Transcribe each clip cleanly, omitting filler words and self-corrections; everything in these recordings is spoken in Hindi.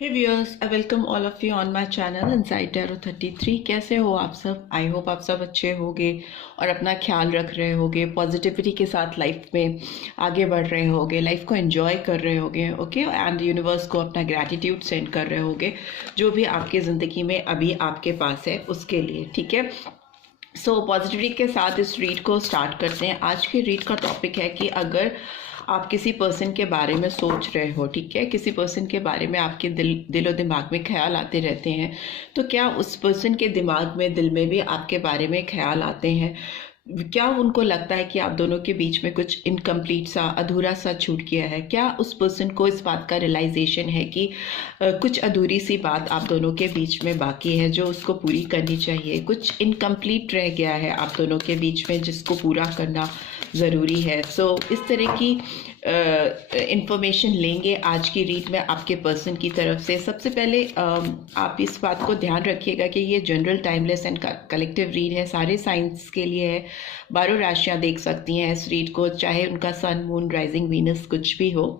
Hey viewers, I welcome all of you on my channel inside tarot 33। कैसे हो आप सब? आई होप आप सब अच्छे होगे और अपना ख्याल रख रहे होगे, पॉजिटिविटी के साथ लाइफ में आगे बढ़ रहे होगे, लाइफ को एंजॉय कर रहे होगे। ओके, एंड यूनिवर्स को अपना ग्रैटिट्यूड सेंड कर रहे होगे जो भी आपकी ज़िंदगी में अभी आपके पास है उसके लिए। ठीक है, सो पॉजिटिविटी के साथ इस रीड को स्टार्ट करते हैं। आज के रीड का टॉपिक है कि अगर आप किसी पर्सन के बारे में सोच रहे हो, ठीक है, किसी पर्सन के बारे में आपके दिलो दिमाग में ख्याल आते रहते हैं, तो क्या उस पर्सन के दिमाग में, दिल में भी आपके बारे में ख्याल आते हैं? क्या उनको लगता है कि आप दोनों के बीच में कुछ इनकम्प्लीट सा, अधूरा सा छूट गया है? क्या उस पर्सन को इस बात का रियलाइजेशन है कि कुछ अधूरी सी बात आप दोनों के बीच में बाकी है जो उसको पूरी करनी चाहिए? कुछ इनकम्प्लीट रह गया है आप दोनों के बीच में जिसको पूरा करना ज़रूरी है। सो इस तरह की इंफॉर्मेशन लेंगे आज की रीड में आपके पर्सन की तरफ से। सबसे पहले आप इस बात को ध्यान रखिएगा कि ये general, timeless and collective read है, सारे साइंस के लिए है। 12 राशियां देख सकती हैं इस रीड को, चाहे उनका सन, मून, राइजिंग, वीनस कुछ भी हो।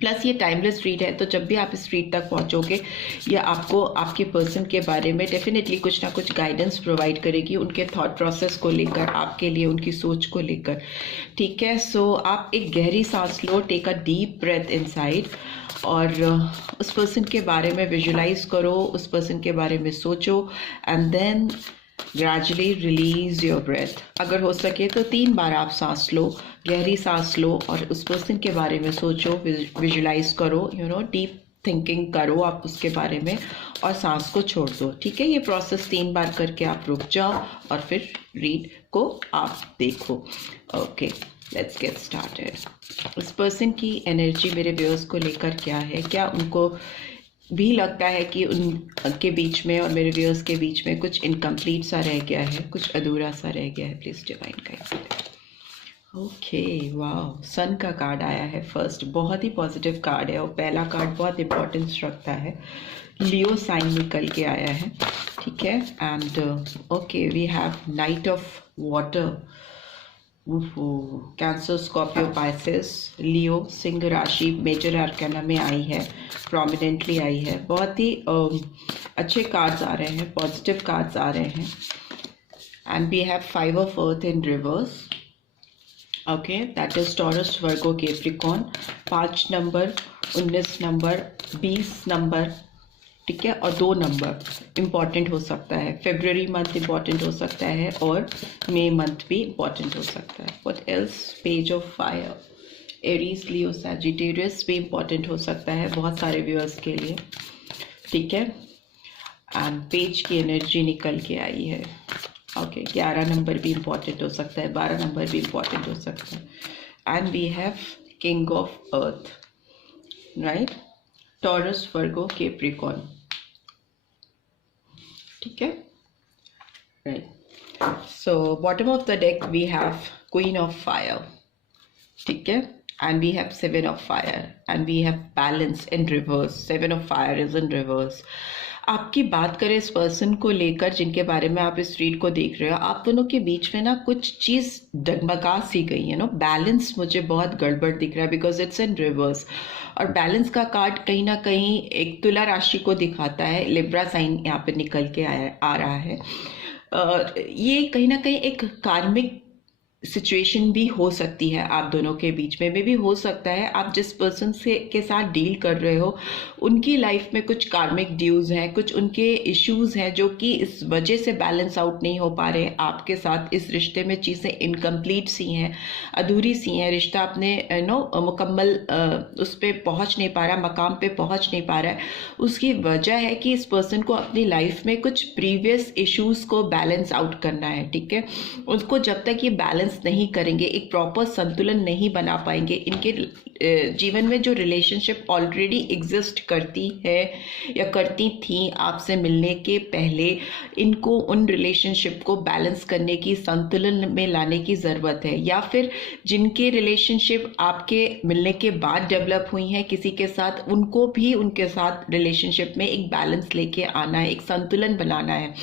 प्लस ये टाइमलेस रीड है, तो जब भी आप इस रीड तक पहुंचोगे या आपको आपके पर्सन के बारे में डेफिनेटली कुछ ना कुछ गाइडेंस प्रोवाइड करेगी, उनके थॉट प्रोसेस को लेकर, आपके लिए उनकी सोच को लेकर। ठीक है, सो आप एक गहरी सांस लो, take a deep breath inside, और उस पर्सन के बारे में विजुलाइज करो, उस पर्सन के बारे में सोचो, and then gradually release your breath. अगर हो सके तो 3 बार आप सांस लो, गहरी सांस लो, और उस पर्सन के बारे में सोचो, विजुलाइज करो, डीप थिंकिंग करो आप उसके बारे में, और सांस को छोड़ दो। ठीक है, ये प्रोसेस 3 बार करके आप रुक जाओ और फिर रीड को आप देखो। Okay, let's get started. इस पर्सन की एनर्जी मेरे व्यूअर्स को लेकर क्या है? क्या उनको भी लगता है कि उनके बीच में और मेरे व्यूअर्स के बीच में कुछ इनकम्प्लीट सा रह गया है, कुछ अधूरा सा रह गया है? Please divine guide. ओके, वाह, सन का कार्ड आया है फर्स्ट। बहुत ही पॉजिटिव कार्ड है और पहला कार्ड बहुत इंपॉर्टेंस रखता है। लियो साइन निकल के आया है। ठीक है, and okay, we have knight of water. Cancer, Scorpio, Pisces, Leo, सिंह राशि मेजर आर्काना में आई है, प्रोमिनेंटली आई है। बहुत ही अच्छे कार्ड्स आ रहे हैं, पॉजिटिव कार्ड्स आ रहे हैं। And we have 5 of earth in reverse. Okay, that is Taurus, Virgo, Capricorn. 5 number, 19 number, 20 number, ठीक है, और 2 नंबर इम्पॉर्टेंट हो सकता है। फेब्रुअरी मंथ इम्पॉर्टेंट हो सकता है और मई मंथ भी इम्पॉर्टेंट हो सकता है। What else? Page of fire, Aries, Leo, Sagittarius भी इम्पॉर्टेंट हो सकता है बहुत सारे व्यूअर्स के लिए। ठीक है, एंड पेज की एनर्जी निकल के आई है। ओके, 11 नंबर भी इम्पॉर्टेंट हो सकता है, 12 नंबर भी इम्पॉर्टेंट हो सकता है। And we have king of earth, right, Taurus, Virgo, Capricorn. ठीक है, right. So bottom of the deck we have queen of fire. ठीक है, and we have 7 of fire, and we have balance in reverse. 7 of fire is in reverse. आपकी बात करें इस पर्सन को लेकर जिनके बारे में आप इस रीड को देख रहे हो, आप दोनों के बीच में ना कुछ चीज़ डगमगा सी गई है। बैलेंस मुझे बहुत गड़बड़ दिख रहा है बिकॉज इट्स इन रिवर्स। और बैलेंस का कार्ड कहीं ना कहीं एक तुला राशि को दिखाता है। लिब्रा साइन यहाँ पे निकल के आ रहा है। ये कहीं ना कहीं एक कार्मिक सिचुएशन भी हो सकती है आप दोनों के बीच में। भी हो सकता है आप जिस पर्सन से के साथ डील कर रहे हो उनकी लाइफ में कुछ कार्मिक ड्यूज हैं, कुछ उनके इश्यूज हैं जो कि इस वजह से बैलेंस आउट नहीं हो पा रहे आपके साथ। इस रिश्ते में चीज़ें इनकम्प्लीट सी हैं, अधूरी सी हैं। रिश्ता अपने मुकम्मल उस पर पहुंच नहीं पा रहा, मकाम पे पहुंच नहीं पा रहा है। उसकी वजह है कि इस पर्सन को अपनी लाइफ में कुछ प्रीवियस इश्यूज को बैलेंस आउट करना है। ठीक है, उसको जब तक ये बैलेंस नहीं करेंगे, एक प्रॉपर संतुलन नहीं बना पाएंगे, इनके जीवन में जो रिलेशनशिप ऑलरेडी एग्जिस्ट करती है या करती थी आपसे मिलने के पहले, इनको उन रिलेशनशिप को बैलेंस करने की, संतुलन में लाने की ज़रूरत है। या फिर जिनके रिलेशनशिप आपके मिलने के बाद डेवलप हुई हैं किसी के साथ, उनको भी उनके साथ रिलेशनशिप में एक बैलेंस लेके आना है, एक संतुलन बनाना है।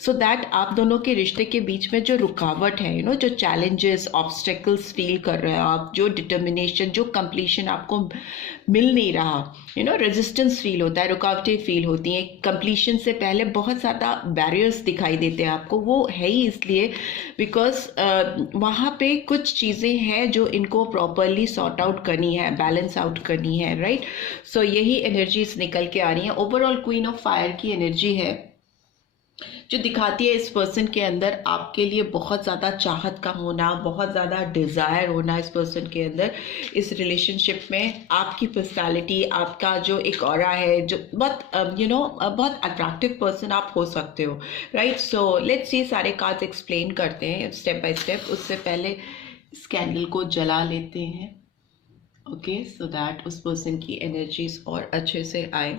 सो दैट आप दोनों के रिश्ते के बीच में जो रुकावट है, जो चैलेंजेस, ऑब्स्टेकल्स फील कर रहे हो आप, जो डिटर्मिनेशन, जो कंप्लीशन आपको मिल नहीं रहा, रेजिस्टेंस फील होता है, रुकावटें फील होती हैं, कंप्लीशन से पहले बहुत ज़्यादा बैरियर्स दिखाई देते हैं आपको। वो है ही इसलिए बिकॉज वहाँ पे कुछ चीज़ें हैं जो इनको प्रॉपरली सॉर्ट आउट करनी है, बैलेंस आउट करनी है, राइट। सो यही एनर्जीज निकल के आ रही हैं। ओवरऑल क्वीन ऑफ फायर की एनर्जी है जो दिखाती है इस पर्सन के अंदर आपके लिए बहुत ज़्यादा चाहत का होना, बहुत ज़्यादा डिज़ायर होना इस पर्सन के अंदर। इस रिलेशनशिप में आपकी पर्सनालिटी, आपका जो एक ऑरा है, जो बहुत बहुत अट्रैक्टिव पर्सन आप हो सकते हो, राइट। सो लेट्स सी, सारे कार्ड्स एक्सप्लेन करते हैं स्टेप बाय स्टेप। उससे पहले इस कैंडल को जला लेते हैं, ओके, सो दैट उस पर्सन की एनर्जीज और अच्छे से आए,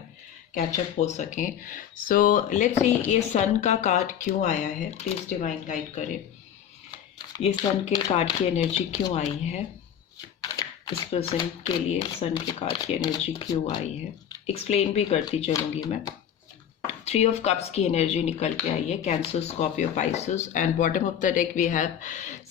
कैचअप हो सकें। सो लेट्स सी, ये सन का कार्ड क्यों आया है, प्लीज़ डिवाइन गाइड करें। ये सन के कार्ड की एनर्जी क्यों आई है, इस पर्सन के लिए सन के कार्ड की एनर्जी क्यों आई है, एक्सप्लेन भी करती चलूँगी मैं। 3 ऑफ कप्स की एनर्जी निकल के आई है, Cancer, Scorpio, Pisces, and bottom of the deck we have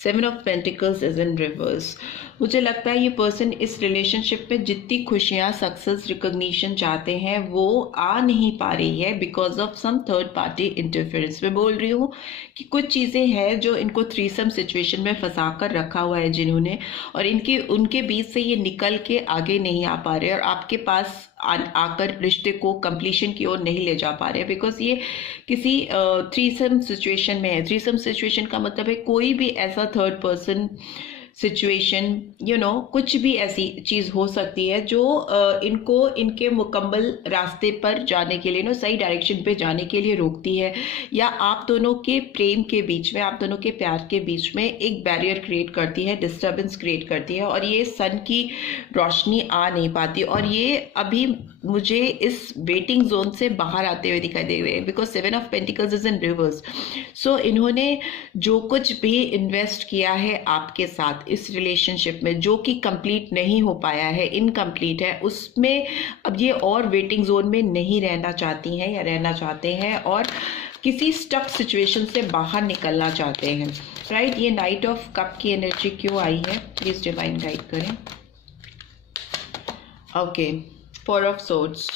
7 of pentacles is in reverse. मुझे लगता है ये पर्सन इस रिलेशनशिप में जितनी खुशियाँ, सक्सेस, रिकॉग्निशन चाहते हैं वो आ नहीं पा रही है because of some third party interference. मैं बोल रही हूँ कि कुछ चीज़ें हैं जो इनको थ्रीसम सिचुएशन में फंसा कर रखा हुआ है जिन्होंने, और उनके बीच से ये निकल के आगे नहीं आ पा रहे और आपके पास आकर रिश्ते को कंप्लीशन की ओर नहीं ले जा पा रहे, बिकॉज ये किसी थ्रीसम सिचुएशन में है। थ्रीसम सिचुएशन का मतलब है कोई भी ऐसा थर्ड पर्सन सिचुएशन, कुछ भी ऐसी चीज़ हो सकती है जो इनको इनके मुकम्मल रास्ते पर जाने के लिए, सही डायरेक्शन पे जाने के लिए रोकती है, या आप दोनों के प्रेम के बीच में, आप दोनों के प्यार के बीच में एक बैरियर क्रिएट करती है, डिस्टर्बेंस क्रिएट करती है, और ये सन की रोशनी आ नहीं पाती। और ये अभी मुझे इस वेटिंग जोन से बाहर आते हुए दिखाई दे रहे हैं because 7 of pentacles is in reverse. So इन्होंने जो कुछ भी इन्वेस्ट किया है आपके साथ इस रिलेशनशिप में, जो कि कंप्लीट नहीं हो पाया है, इनकम्प्लीट है, उसमें अब ये और वेटिंग जोन में नहीं रहना चाहती हैं या रहना चाहते हैं, और किसी स्टक सिचुएशन से बाहर निकलना चाहते हैं, राइट। ये नाइट ऑफ कप की एनर्जी क्यों आई है, प्लीज डिवाइन गाइड करें। Okay, 4 of swords.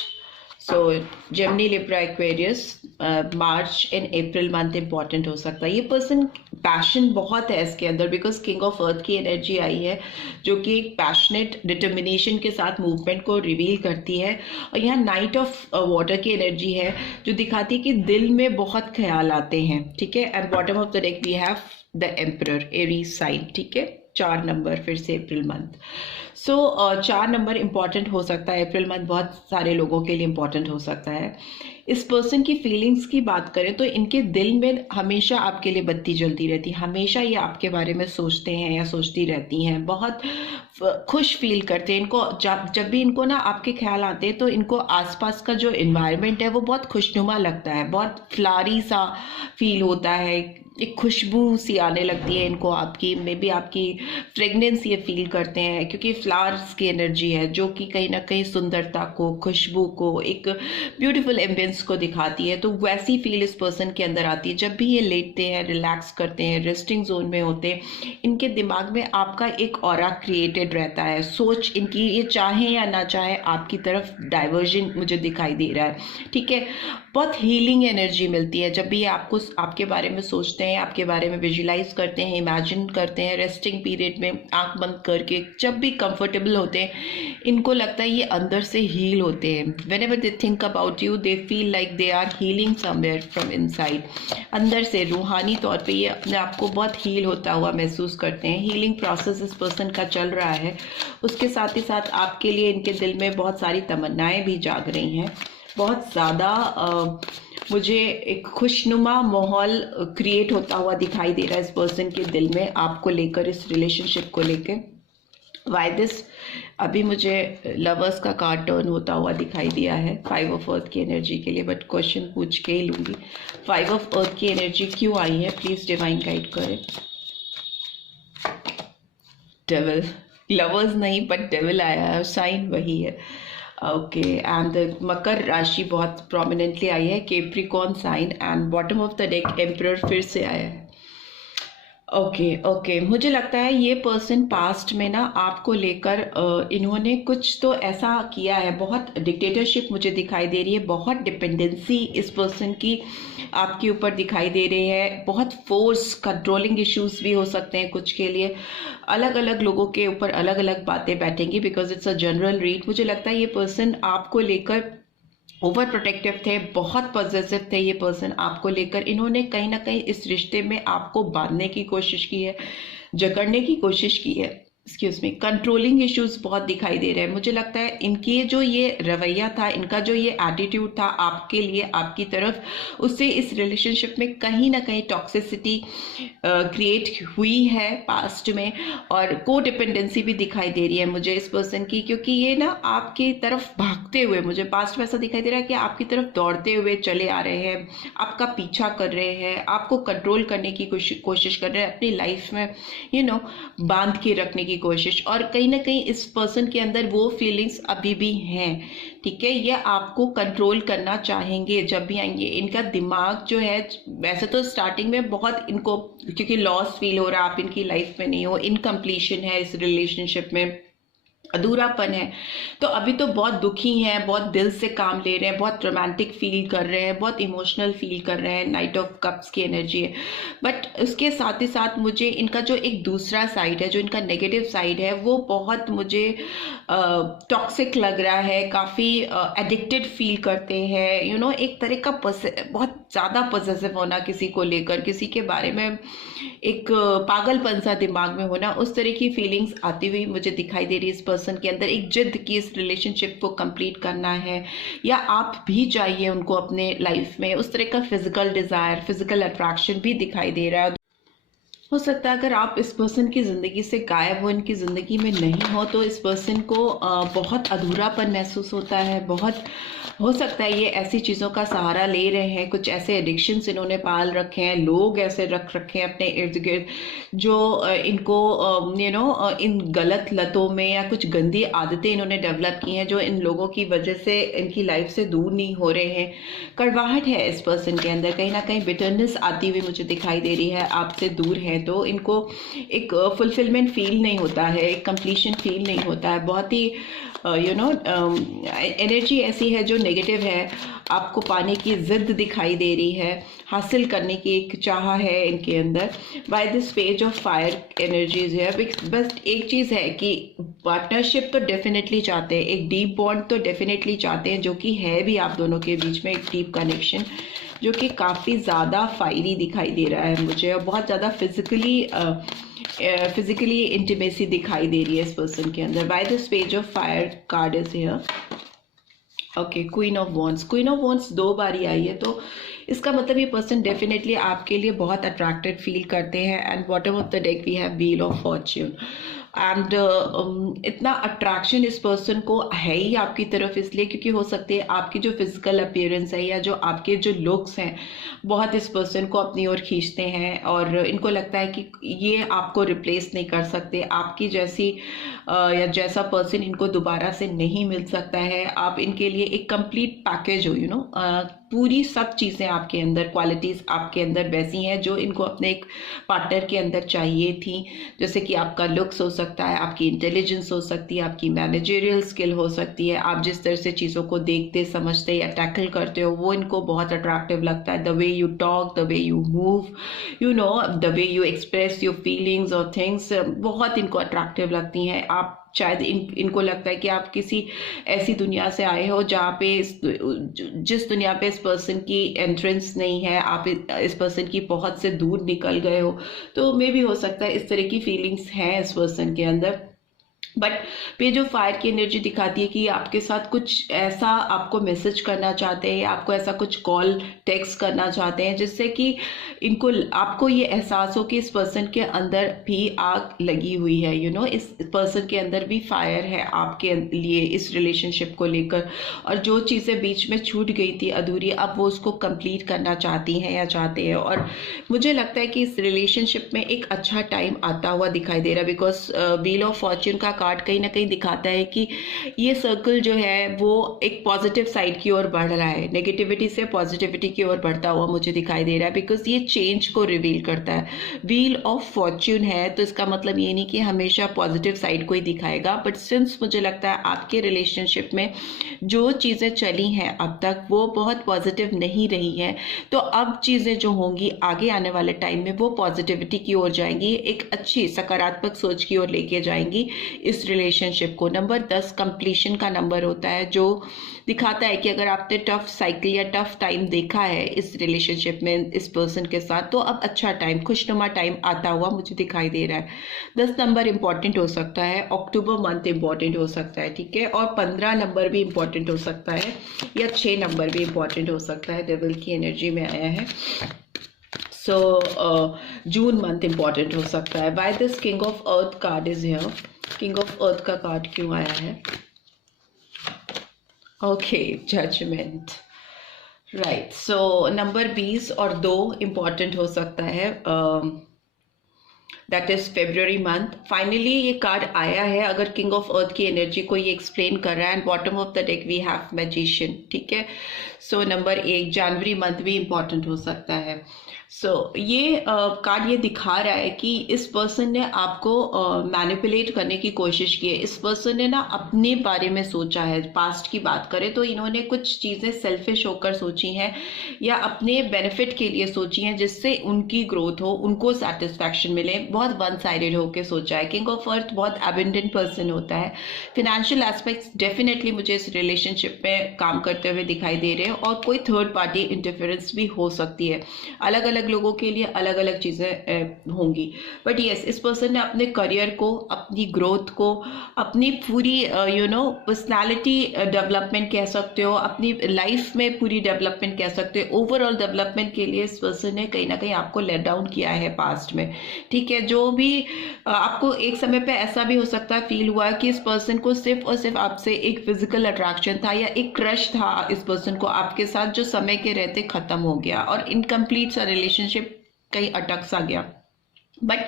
So Gemini, Libra, Aquarius, March and April month important हो सकता है। ये पर्सन पैशन बहुत है इसके अंदर बिकॉज किंग ऑफ अर्थ की एनर्जी आई है जो कि एक पैशनेट डिटर्मिनेशन के साथ मूवमेंट को रिवील करती है, और यहाँ नाइट ऑफ वाटर की एनर्जी है जो दिखाती है कि दिल में बहुत ख्याल आते हैं, ठीक है। And bottom of the deck we have the emperor, Aries sign, ठीक है। 4 नंबर फिर से April month. So 4 number important हो सकता है, अप्रैल मंथ बहुत सारे लोगों के लिए इंपॉर्टेंट हो सकता है। इस पर्सन की फीलिंग्स की बात करें तो इनके दिल में हमेशा आपके लिए बत्ती जलती रहती है, हमेशा ये आपके बारे में सोचते हैं या सोचती रहती हैं, बहुत खुश फील करते हैं। इनको जब भी इनको ना आपके ख्याल आते हैं तो इनको आसपास का जो इन्वायरमेंट है वो बहुत खुशनुमा लगता है, बहुत फ्लारी सा फील होता है, एक खुशबू सी आने लगती है इनको आपकी, मे बी आपकी फ्रेगनेंस ये फील करते हैं क्योंकि फ्लावर्स की एनर्जी है जो कि कहीं ना कहीं सुंदरता को, खुशबू को, एक ब्यूटीफुल एम्बियंस को दिखाती है। तो वैसी फील इस पर्सन के अंदर आती है जब भी ये लेटते हैं, रिलैक्स करते हैं, रेस्टिंग जोन में होते हैं। इनके दिमाग में आपका एक ऑरा क्रिएटेड रहता है, सोच इनकी, ये चाहे या ना चाहे आपकी तरफ डाइवर्जन मुझे दिखाई दे रहा है, ठीक है। बहुत हीलिंग एनर्जी मिलती है जब भी ये आपको आपके बारे में सोचते हैं, आपके बारे में विजुलाइज करते हैं, इमेजिन करते हैं, रेस्टिंग पीरियड में आंख बंद करके जब भी कंफर्टेबल होते हैं, इनको लगता है ये अंदर से हील होते हैं। Whenever they think about you they feel like they are healing somewhere from inside. अंदर से रूहानी तौर पे ये अपने आप को बहुत हील होता हुआ महसूस करते हैं। हीलिंग प्रोसेस इस पर्सन का चल रहा है, उसके साथ ही साथ आपके लिए इनके दिल में बहुत सारी तमन्नाएं भी जाग रही हैं। बहुत ज़्यादा मुझे एक खुशनुमा माहौल क्रिएट होता हुआ दिखाई दे रहा है इस पर्सन के दिल में आपको लेकर, इस रिलेशनशिप को लेकर। वाई दिस, अभी मुझे लवर्स का कार्ड टर्न होता हुआ दिखाई दिया है 5 ऑफ अर्थ की एनर्जी के लिए, बट क्वेश्चन पूछ के ही लूँगी। 5 ऑफ अर्थ की एनर्जी क्यों आई है, प्लीज़ डिवाइन गाइड करें। डेविल, लवर्स नहीं बट डेविल आया है, साइन वही है। ओके, एंड मकर राशि बहुत प्रोमिनेंटली आई है, Capricorn sign, and bottom of the deck emperor फिर से आया है। ओके ओके, मुझे लगता है ये पर्सन पास्ट में ना आपको लेकर इन्होंने कुछ तो ऐसा किया है, बहुत डिक्टेटरशिप मुझे दिखाई दे रही है, बहुत डिपेंडेंसी इस पर्सन की आपके ऊपर दिखाई दे रही है, बहुत फोर्स, कंट्रोलिंग इश्यूज भी हो सकते हैं कुछ के लिए, अलग अलग लोगों के ऊपर अलग अलग बातें बैठेंगी, because it's a general read. मुझे लगता है ये पर्सन आपको लेकर ओवर प्रोटेक्टिव थे, बहुत पॉजिटिव थे ये पर्सन आपको लेकर। इन्होंने कहीं ना कहीं इस रिश्ते में आपको बांधने की कोशिश की है, जकड़ने की कोशिश की है, एक्सक्यूज मी, कंट्रोलिंग इश्यूज बहुत दिखाई दे रहे हैं। मुझे लगता है इनकी जो ये रवैया था, इनका जो ये एटीट्यूड था आपके लिए, आपकी तरफ, उससे इस रिलेशनशिप में कहीं ना कहीं टॉक्सिसिटी क्रिएट हुई है पास्ट में, और को डिपेंडेंसी भी दिखाई दे रही है मुझे इस पर्सन की, क्योंकि ये ना आपकी तरफ भागते हुए, मुझे पास्ट में ऐसा दिखाई दे रहा है कि आपकी तरफ दौड़ते हुए चले आ रहे हैं, आपका पीछा कर रहे हैं, आपको कंट्रोल करने की कोशिश कर रहे हैं, अपनी लाइफ में बांध के रखने की कोशिश। और कहीं ना कहीं इस पर्सन के अंदर वो फीलिंग्स अभी भी हैं, ठीक है, ये आपको कंट्रोल करना चाहेंगे जब भी आएंगे। इनका दिमाग जो है, वैसे तो स्टार्टिंग में बहुत इनको, क्योंकि लॉस फील हो रहा है, आप इनकी लाइफ में नहीं हो, इनकम्प्लीशन है इस रिलेशनशिप में, अधूरापन है, तो अभी तो बहुत दुखी हैं, बहुत दिल से काम ले रहे हैं, बहुत रोमांटिक फील कर रहे हैं, बहुत इमोशनल फील कर रहे हैं, नाइट ऑफ कप्स की एनर्जी है। बट उसके साथ ही साथ मुझे इनका जो एक दूसरा साइड है, जो इनका नेगेटिव साइड है, वो बहुत मुझे टॉक्सिक लग रहा है, काफ़ी एडिक्टेड फील करते हैं, एक तरह का बहुत ज़्यादा पॉसेसिव होना किसी को लेकर, किसी के बारे में एक पागलपन सा दिमाग में होना, उस तरह की फीलिंग्स आती हुई मुझे दिखाई दे रही है इस पर्सन के अंदर। एक जिद की इस रिलेशनशिप को कंप्लीट करना है, या आप भी चाहिए उनको अपने लाइफ में, उस तरह का फिजिकल डिजायर, फिजिकल अट्रैक्शन भी दिखाई दे रहा है। हो सकता है अगर आप इस पर्सन की ज़िंदगी से गायब हो, इनकी ज़िंदगी में नहीं हो, तो इस पर्सन को बहुत अधूरापन महसूस होता है, बहुत हो सकता है ये ऐसी चीज़ों का सहारा ले रहे हैं, कुछ ऐसे एडिक्शंस इन्होंने पाल रखे हैं, लोग ऐसे रख रखे हैं अपने इर्द गिर्द जो इनको इन गलत लतों में, या कुछ गंदी आदतें इन्होंने डेवलप की हैं जो इन लोगों की वजह से इनकी लाइफ से दूर नहीं हो रहे हैं। कड़वाहट है इस पर्सन के अंदर, कहीं ना कहीं बिटरनेस आती हुई मुझे दिखाई दे रही है, आपसे दूर है तो इनको एक फुलफिलमेंट फील नहीं होता है, एक कंप्लीशन फील नहीं होता है, बहुत ही एनर्जी ऐसी है जो नेगेटिव है, आपको पाने की जिद दिखाई दे रही है, हासिल करने की एक चाह है इनके अंदर। By this page of fire energies है, बस एक चीज़ है कि पार्टनरशिप तो डेफिनेटली चाहते हैं, एक डीप बॉन्ड तो डेफिनेटली चाहते हैं, जो कि है भी आप दोनों के बीच में एक डीप कनेक्शन, जो कि काफ़ी ज़्यादा फायरी दिखाई दे रहा है मुझे, और बहुत ज़्यादा फिजिकली इंटीमेसी दिखाई दे रही है इस पर्सन के अंदर। By this page of fire card is here. Okay, queen of wands, queen of wands 2 बार ही आई है, तो इसका मतलब ये पर्सन डेफिनेटली आपके लिए बहुत अट्रैक्टेड फील करते हैं। And bottom of the deck we have wheel of fortune, and इतना अट्रैक्शन इस पर्सन को है ही आपकी तरफ इसलिए क्योंकि हो सकती है आपकी जो फिजिकल अपीयरेंस है, या जो आपके जो लुक्स हैं, बहुत इस पर्सन को अपनी ओर खींचते हैं, और इनको लगता है कि ये आपको रिप्लेस नहीं कर सकते, आपकी जैसी या जैसा पर्सन इनको दोबारा से नहीं मिल सकता है। आप इनके लिए एक कंप्लीट पैकेज हो, पूरी सब चीज़ें आपके अंदर, क्वालिटीज़ आपके अंदर वैसी हैं जो इनको अपने एक पार्टनर के अंदर चाहिए थी, जैसे कि आपका लुक्स हो सकता है, आपकी इंटेलिजेंस हो सकती है, आपकी मैनेजरियल स्किल हो सकती है, आप जिस तरह से चीज़ों को देखते, समझते या टैकल करते हो, वो इनको बहुत अट्रैक्टिव लगता है। The way you talk, the way you move, the way you express your feelings और थिंग्स, बहुत इनको अट्रैक्टिव लगती हैं। आप शायद इनको लगता है कि आप किसी ऐसी दुनिया से आए हो जहाँ पे जिस दुनिया पे इस पर्सन की एंट्रेंस नहीं है, आप इस पर्सन की पहुंच से दूर निकल गए हो, तो मे भी हो सकता है इस तरह की फीलिंग्स हैं इस पर्सन के अंदर। बट पेज ऑफ फायर की एनर्जी दिखाती है कि आपके साथ कुछ ऐसा आपको मैसेज करना चाहते हैं, आपको ऐसा कुछ कॉल टेक्स्ट करना चाहते हैं जिससे कि इनको आपको ये एहसास हो कि इस पर्सन के अंदर भी आग लगी हुई है, इस पर्सन के अंदर भी फायर है आपके लिए इस रिलेशनशिप को लेकर, और जो चीज़ें बीच में छूट गई थी अधूरी, अब वो उसको कंप्लीट करना चाहती हैं या चाहते हैं। और मुझे लगता है कि इस रिलेशनशिप में एक अच्छा टाइम आता हुआ दिखाई दे रहा है, बिकॉज व्हील ऑफ फॉर्च्यून का कार्ड कहीं ना कहीं दिखाता है कि ये सर्कल जो है वो एक पॉजिटिव साइड की ओर बढ़ रहा है, नेगेटिविटी से पॉजिटिविटी की ओर बढ़ता हुआ मुझे दिखाई दे रहा है, बिकॉज ये चेंज को रिवील करता है। व्हील ऑफ फॉर्च्यून है, तो इसका मतलब ये नहीं कि हमेशा पॉजिटिव साइड को ही दिखाएगा, बट सिंस मुझे लगता है आपके रिलेशनशिप में जो चीज़ें चली हैं अब तक वो बहुत पॉजिटिव नहीं रही हैं, तो अब चीज़ें जो होंगी आगे आने वाले टाइम में वो पॉजिटिविटी की ओर जाएंगी, एक अच्छी सकारात्मक सोच की ओर लेके जाएंगी इस रिलेशनशिप को। नंबर 10 कंप्लीशन का नंबर होता है, जो दिखाता है कि अगर आपने टफ साइकिल या टफ टाइम देखा है इस रिलेशनशिप में इस पर्सन के साथ, तो अब अच्छा टाइम, खुशनुमा टाइम आता हुआ मुझे दिखाई दे रहा है। 10 नंबर इंपॉर्टेंट हो सकता है, अक्टूबर मंथ इंपॉर्टेंट हो सकता है, ठीक है, और 15 नंबर भी इंपॉर्टेंट हो सकता है, या 6 नंबर भी इंपॉर्टेंट हो सकता है, डेविल की एनर्जी में आया है। सो जून मंथ इंपॉर्टेंट हो सकता है। Why this king of earth card is here? King of earth का कार्ड क्यों आया है? Okay, judgement, right. So number 20 और 2 इंपॉर्टेंट हो सकता है, दैट इज February मंथ। फाइनली ये कार्ड आया है, अगर किंग ऑफ अर्थ की एनर्जी को ये एक्सप्लेन कर रहा है। And bottom of the deck we have magician, ठीक है। सो नंबर 1 जनवरी मंथ भी इंपॉर्टेंट हो सकता है। सो ये कार्ड ये दिखा रहा है कि इस पर्सन ने आपको मैनिपुलेट करने की कोशिश की है। इस पर्सन ने ना अपने बारे में सोचा है। पास्ट की बात करें तो इन्होंने कुछ चीज़ें सेल्फिश होकर सोची हैं या अपने बेनिफिट के लिए सोची हैं, जिससे उनकी ग्रोथ हो, उनको सेटिस्फैक्शन मिले। बहुत वन साइडेड होकर सोचा है। किंग ऑफ अर्थ बहुत एबंडेंट पर्सन होता है। फिनेंशियल एस्पेक्ट्स डेफिनेटली मुझे इस रिलेशनशिप में काम करते हुए दिखाई दे रहे हैं, और कोई थर्ड पार्टी इंटरफेरेंस भी हो सकती है। अलग अलग लोगों के लिए अलग अलग चीज़ें होंगी, बट यस, इस पर्सन ने अपने करियर को, अपनी ग्रोथ को, अपनी पूरी पर्सनालिटी डेवलपमेंट कह सकते हो, अपनी लाइफ में पूरी डेवलपमेंट कह सकते हो, ओवरऑल डेवलपमेंट के लिए इस पर्सन ने कहीं ना कहीं आपको लेट डाउन किया है पास्ट में, ठीक है। जो भी आपको एक समय पे ऐसा भी हो सकता है फील हुआ कि इस पर्सन को सिर्फ और सिर्फ आपसे एक फिजिकल अट्रैक्शन था या एक क्रश था इस पर्सन को आपके साथ, जो समय के रहते खत्म हो गया और इनकम्प्लीट सा रिलेशनशिप कहीं अटक सा गया। बट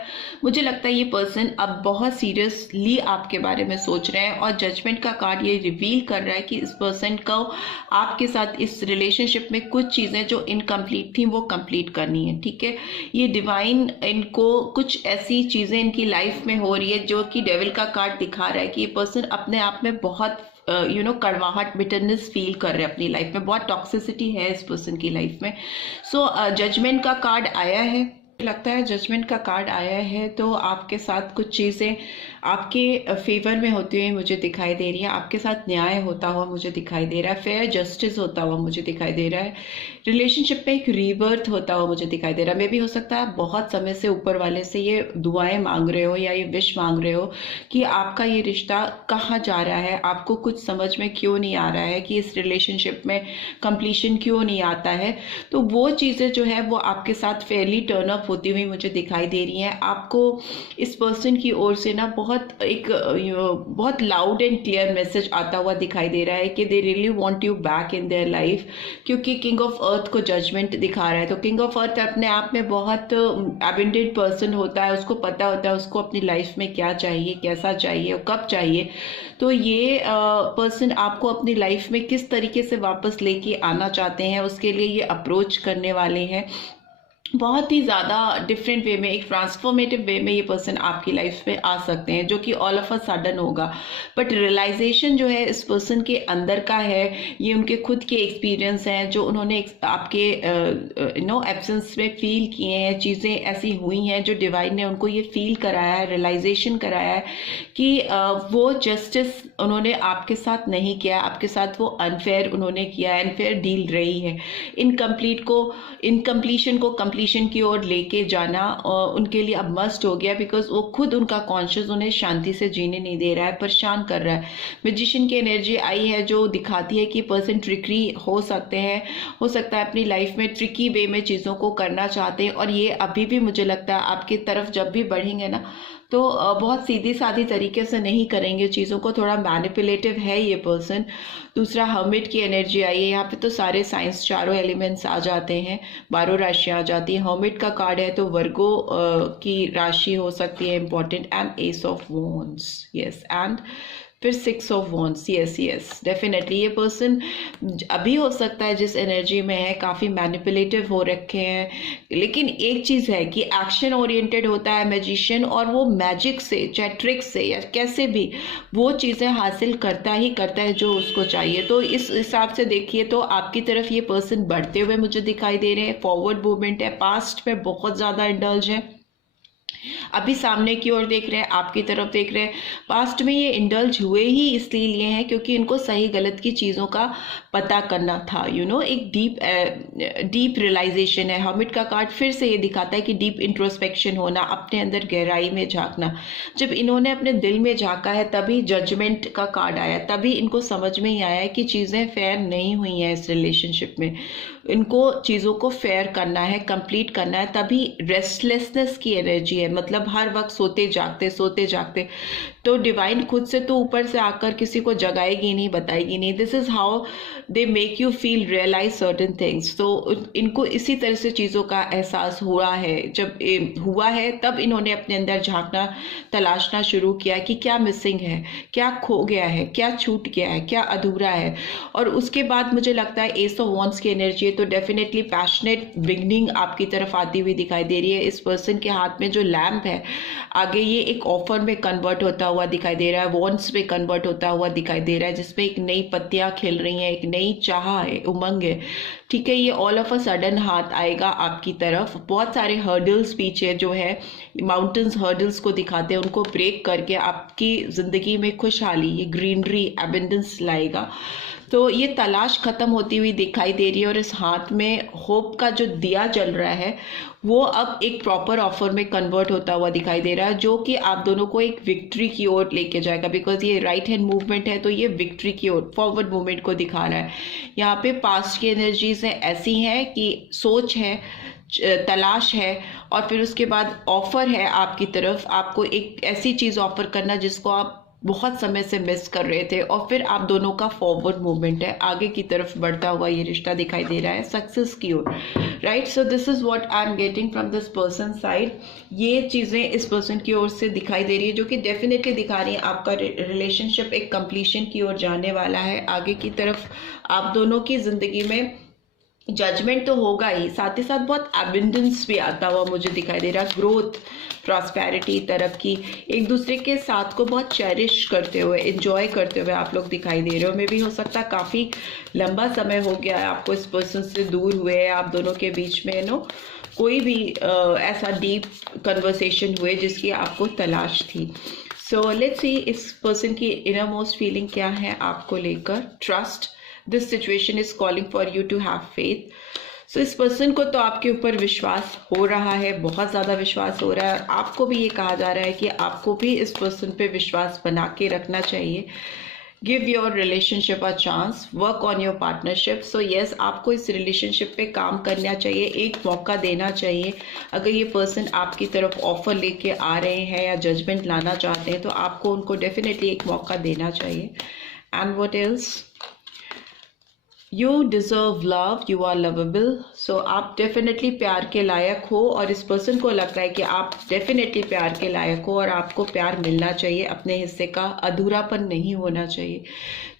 मुझे लगता है ये पर्सन अब बहुत सीरियसली आपके बारे में सोच रहे हैं, और जजमेंट का कार्ड ये रिवील कर रहा है कि इस पर्सन को आपके साथ इस रिलेशनशिप में कुछ चीज़ें जो इनकम्प्लीट थी वो कंप्लीट करनी है, ठीक है। ये डिवाइन इनको कुछ ऐसी चीज़ें इनकी लाइफ में हो रही है जो कि डेविल का कार्ड दिखा रहा है कि ये पर्सन अपने आप में बहुत कड़वाहट, बिटरनेस फील कर रहे हैं अपनी लाइफ में। बहुत टॉक्सिसिटी है इस पर्सन की लाइफ में। सो जजमेंट का कार्ड आया है, लगता है जजमेंट का कार्ड आया है तो आपके साथ कुछ चीज़ें आपके फेवर में होती हुई मुझे दिखाई दे रही है। आपके साथ न्याय होता हुआ मुझे दिखाई दे रहा है, फेयर जस्टिस होता हुआ मुझे दिखाई दे रहा है, रिलेशनशिप में एक रीबर्थ होता हुआ मुझे दिखाई दे रहा है। मे भी हो सकता है बहुत समय से ऊपर वाले से ये दुआएं मांग रहे हो या ये विश मांग रहे हो कि आपका ये रिश्ता कहाँ जा रहा है, आपको कुछ समझ में क्यों नहीं आ रहा है कि इस रिलेशनशिप में कंप्लीशन क्यों नहीं आता है। तो वो चीज़ें जो है वो आपके साथ फेयरली टर्न अप होती हुई मुझे दिखाई दे रही हैं। आपको इस पर्सन की ओर से ना बहुत लाउड एंड क्लियर मैसेज आता हुआ दिखाई दे रहा है कि they really want you back in their life, क्योंकि किंग ऑफ अर्थ को जजमेंट दिखा रहा है। तो किंग ऑफ अर्थ अपने आप में बहुत एबंडेंट पर्सन होता है, उसको पता होता है उसको अपनी लाइफ में क्या चाहिए, कैसा चाहिए और कब चाहिए। तो ये पर्सन आपको अपनी लाइफ में किस तरीके से वापस लेके आना चाहते हैं, उसके लिए ये अप्रोच करने वाले हैं। बहुत ही ज़्यादा डिफरेंट वे में, एक ट्रांसफॉर्मेटिव वे में ये पर्सन आपकी लाइफ में आ सकते हैं, जो कि ऑल ऑफ अ सडन होगा। बट रियलाइजेशन जो है इस पर्सन के अंदर का है, ये उनके खुद के एक्सपीरियंस हैं जो उन्होंने आपके एब्सेंस में फील किए हैं। चीज़ें ऐसी हुई हैं जो डिवाइन ने उनको ये फील कराया है, रियलाइजेशन कराया है कि वो जस्टिस उन्होंने आपके साथ नहीं किया, आपके साथ वो अनफेयर उन्होंने किया, अनफेयर डील रही है। इनकम्प्लीशन को कंप्लीशन की ओर लेके जाना उनके लिए अब मस्ट हो गया, बिकॉज वो खुद उनका कॉन्शियस उन्हें शांति से जीने नहीं दे रहा है, परेशान कर रहा है। मैजिशियन की एनर्जी आई है जो दिखाती है कि पर्सन ट्रिकी हो सकते हैं, हो सकता है अपनी लाइफ में ट्रिकी वे में चीज़ों को करना चाहते हैं, और ये अभी भी मुझे लगता है आपकी तरफ जब भी बढ़ेंगे ना तो बहुत सीधी सादी तरीके से नहीं करेंगे चीज़ों को, थोड़ा मैनिपुलेटिव है ये पर्सन। दूसरा हर्मिट की एनर्जी आई है यहाँ पे, तो सारे साइंस चारों एलिमेंट्स आ जाते हैं, 12 राशियाँ आ जाती हैं। हर्मिट का कार्ड है तो वर्गो की राशि हो सकती है important, and S of wands, yes, and फिर 6 of wands, yes yes definitely ये पर्सन अभी हो सकता है जिस एनर्जी में है काफ़ी मैनिपुलेटिव हो रखे हैं, लेकिन एक चीज़ है कि एक्शन ओरिएंटेड होता है मैजिशियन, और वो मैजिक से चाहे ट्रिक से या कैसे भी वो चीज़ें हासिल करता ही करता है जो उसको चाहिए। तो इस हिसाब से देखिए तो आपकी तरफ ये पर्सन बढ़ते हुए मुझे दिखाई दे रहे हैं, फॉरवर्ड मूवमेंट है, पास्ट में बहुत ज़्यादा इंडल्ज है, अभी सामने की ओर देख रहे हैं, आपकी तरफ देख रहे हैं। पास्ट में ये इंडल्ज हुए ही इसलिए लिए हैं क्योंकि इनको सही गलत की चीज़ों का पता करना था, एक डीप रियलाइजेशन है। हर्मिट का कार्ड फिर से ये दिखाता है कि डीप इंट्रोस्पेक्शन होना, अपने अंदर गहराई में झांकना। जब इन्होंने अपने दिल में झांका है तभी जजमेंट का कार्ड आया, तभी इनको समझ में ही आया है कि चीज़ें फेयर नहीं हुई हैं इस रिलेशनशिप में, इनको चीज़ों को फेयर करना है, कंप्लीट करना है। तभी रेस्टलेसनेस की एनर्जी है, मतलब हर वक्त सोते जागते। तो डिवाइन खुद से तो ऊपर से आकर किसी को जगाएगी नहीं, बताएगी नहीं। This is how they make you feel realize certain things. तो इनको इसी तरह से चीज़ों का एहसास हुआ है, जब हुआ है तब इन्होंने अपने अंदर झांकना, तलाशना शुरू किया कि क्या मिसिंग है, क्या खो गया है, क्या छूट गया है, क्या अधूरा है। और उसके बाद मुझे लगता है एस ऑफ वॉन्ड्स की एनर्जी है, तो डेफिनेटली पैशनेट बिगनिंग आपकी तरफ आती हुई दिखाई दे रही है। इस पर्सन के हाथ में जो लैम्प है आगे, ये एक ऑफर में कन्वर्ट होता हुआ दिखाई दे रहा है, वॉन्ड्स में कन्वर्ट होता हुआ दिखाई दे रहा है, जिसमें एक नई पत्तियां खिल रही हैं, एक नई चाह है, उमंग है। ठीक है, ये ऑल ऑफ अ सडन हाथ आएगा आपकी तरफ। बहुत सारे हर्डल्स पीछे जो है, माउंटेन्स हर्डल्स को दिखाते हैं, उनको ब्रेक करके आपकी जिंदगी में खुशहाली, ये ग्रीनरी, एबेंडेंस लाएगा। तो ये तलाश खत्म होती हुई दिखाई दे रही है, और इस हाथ में होप का जो दिया जल रहा है वो अब एक प्रॉपर ऑफर में कन्वर्ट होता हुआ दिखाई दे रहा है, जो कि आप दोनों को एक विक्ट्री की ओर लेके जाएगा। बिकॉज ये राइट हैंड मूवमेंट है तो ये विक्ट्री की ओर, फॉरवर्ड मूवमेंट को दिखा रहा है। यहाँ पे पास्ट की एनर्जीज ऐसी हैं कि सोच है, तलाश है, और फिर उसके बाद ऑफर है आपकी तरफ, आपको एक ऐसी चीज़ ऑफर करना जिसको आप बहुत समय से मिस कर रहे थे, और फिर आप दोनों का फॉरवर्ड मूवमेंट है, आगे की तरफ बढ़ता हुआ ये रिश्ता दिखाई दे रहा है सक्सेस की ओर, right. So this is what I am getting from this person side. ये चीज़ें इस पर्सन की ओर से दिखाई दे रही है, जो कि डेफिनेटली दिखा रही है आपका रिलेशनशिप एक कंप्लीशन की ओर जाने वाला है। आगे की तरफ आप दोनों की जिंदगी में जजमेंट तो होगा ही, साथ ही साथ बहुत एबिंडेंस भी आता हुआ मुझे दिखाई दे रहा, ग्रोथ, प्रॉस्पेरिटी, तरक्की, एक दूसरे के साथ को बहुत चेरिश करते हुए, एंजॉय करते हुए आप लोग दिखाई दे रहे हो। मे भी हो सकता है काफ़ी लंबा समय हो गया है आपको इस पर्सन से दूर हुए, आप दोनों के बीच में कोई भी ऐसा डीप कन्वर्सेशन हुए जिसकी आपको तलाश थी। सो लेट्स सी इस पर्सन की इनर मोस्ट फीलिंग क्या है आपको लेकर। Trust, this situation is calling for you to have faith. So इस पर्सन को तो आपके ऊपर विश्वास हो रहा है, बहुत ज़्यादा विश्वास हो रहा है। आपको भी ये कहा जा रहा है कि आपको भी इस पर्सन पे विश्वास बना के रखना चाहिए। Give your relationship a chance, work on your partnership. So yes, आपको इस रिलेशनशिप पे काम करना चाहिए, एक मौका देना चाहिए। अगर ये पर्सन आपकी तरफ ऑफर लेके आ रहे हैं या जजमेंट लाना चाहते हैं तो आपको उनको डेफिनेटली एक मौका देना चाहिए। And what else, you deserve love, you are lovable. So आप डेफिनेटली प्यार के लायक हो, और इस पर्सन को लगता है कि आप डेफिनेटली प्यार के लायक हो और आपको प्यार मिलना चाहिए, अपने हिस्से का अधूरापन नहीं होना चाहिए।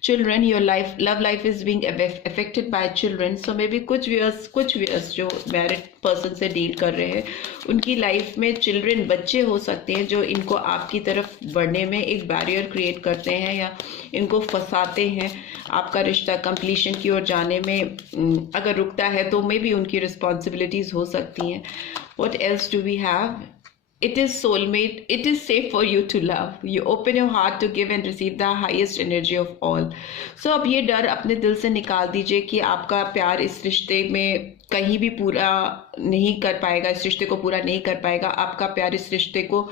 Children, your life, love life is being affected by children. So may be कुछ व्यूअर्स जो मैरिड पर्सन से डील कर रहे हैं उनकी लाइफ में चिल्ड्रन, बच्चे हो सकते हैं जो इनको आपकी तरफ बढ़ने में एक बैरियर क्रिएट करते हैं या इनको फंसाते हैं। आपका रिश्ता कंप्लीशन की ओर जाने में अगर रुकता है तो मे बी उनकी रिस्पॉन्सिबिलिटीज हो सकती हैं। What else do we have? It is soulmate. It is safe for you to love. You open your heart to give and receive the highest energy of all. So अब ये डर अपने दिल से निकाल दीजिए कि आपका प्यार इस रिश्ते में कहीं भी पूरा नहीं कर पाएगा, इस रिश्ते को पूरा नहीं कर पाएगा। आपका प्यार इस रिश्ते को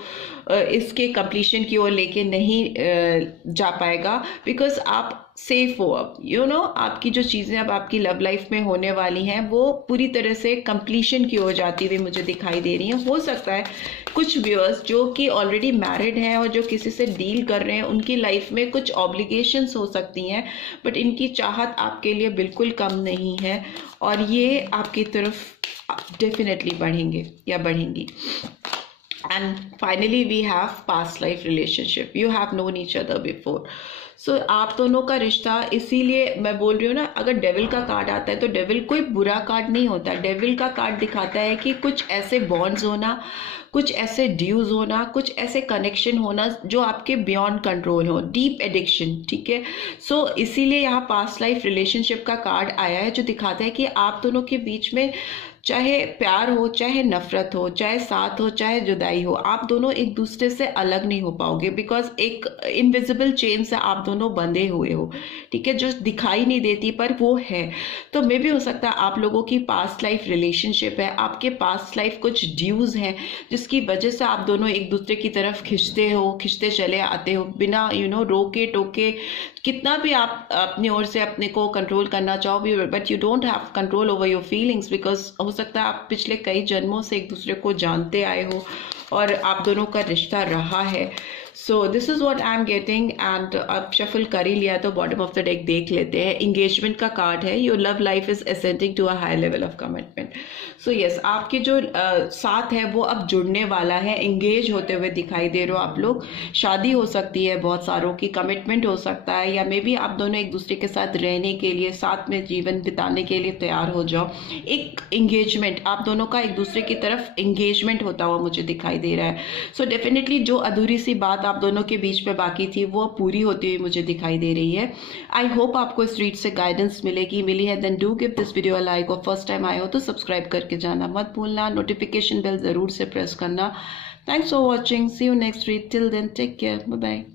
इसके कंप्लीशन की ओर लेके नहीं जा पाएगा, बिकॉज आप सेफ हो अब, आपकी जो चीज़ें अब आपकी लव लाइफ में होने वाली हैं वो पूरी तरह से कंप्लीशन की ओर जाती हुई मुझे दिखाई दे रही हैं। हो सकता है कुछ व्यूअर्स जो कि ऑलरेडी मैरिड हैं और जो किसी से डील कर रहे हैं, उनकी लाइफ में कुछ ऑब्लिगेशंस हो सकती हैं, बट इनकी चाहत आपके लिए बिल्कुल कम नहीं है और ये आपकी तरफ डेफिनेटली बढ़ेंगे या बढ़ेंगी। And finally we have past life relationship. You have known each other before. So आप दोनों का रिश्ता, इसीलिए मैं बोल रही हूँ ना, अगर डेविल का कार्ड आता है तो डेविल कोई बुरा कार्ड नहीं होता। डेविल का कार्ड दिखाता है कि कुछ ऐसे बॉन्ड्स होना, कुछ ऐसे ड्यूज होना, कुछ ऐसे कनेक्शन होना जो आपके बियॉन्ड कंट्रोल हो, डीप एडिक्शन, ठीक है। सो इसीलिए यहाँ पास्ट लाइफ रिलेशनशिप का कार्ड आया है जो दिखाता है कि आप दोनों के बीच में चाहे प्यार हो, चाहे नफरत हो, चाहे साथ हो, चाहे जुदाई हो, आप दोनों एक दूसरे से अलग नहीं हो पाओगे, बिकॉज एक इनविजिबल चेन से आप दोनों बंधे हुए हो, ठीक है, जो दिखाई नहीं देती पर वो है। तो मे भी हो सकता है आप लोगों की पास्ट लाइफ रिलेशनशिप है, आपके पास्ट लाइफ कुछ ड्यूज हैं जिसकी वजह से आप दोनों एक दूसरे की तरफ खिंचते चले आते हो बिना रोके टोके। कितना भी आप अपनी ओर से अपने को कंट्रोल करना चाहो भी, but you don't have control over your feelings, because हो सकता है आप पिछले कई जन्मों से एक दूसरे को जानते आए हो और आप दोनों का रिश्ता रहा है। सो this is what I am getting. And अब शफल कर ही लिया तो बॉटम ऑफ द डेक देख लेते हैं। इंगेजमेंट का कार्ड है, your love life is ascending to a high level of commitment. So yes, आपके जो साथ है वो अब जुड़ने वाला है, इंगेज होते हुए दिखाई दे रहे हो आप लोग। शादी हो सकती है बहुत सारों की, कमिटमेंट हो सकता है, या मे बी आप दोनों एक दूसरे के साथ रहने के लिए, साथ में जीवन बिताने के लिए तैयार हो जाओ। एक इंगेजमेंट, आप दोनों का एक दूसरे की तरफ इंगेजमेंट होता हुआ मुझे दिखाई दे रहा है। सो डेफिनेटली जो अधूरी सी बात आप दोनों के बीच में बाकी थी वो पूरी होती हुई मुझे दिखाई दे रही है। आई होप आपको इस रीड से गाइडेंस मिली है। Then do give this video a like, और फर्स्ट टाइम आए हो तो सब्सक्राइब करके जाना मत भूलना, नोटिफिकेशन बेल जरूर से प्रेस करना। Thanks for watching, see you next read, till then take care, bye bye.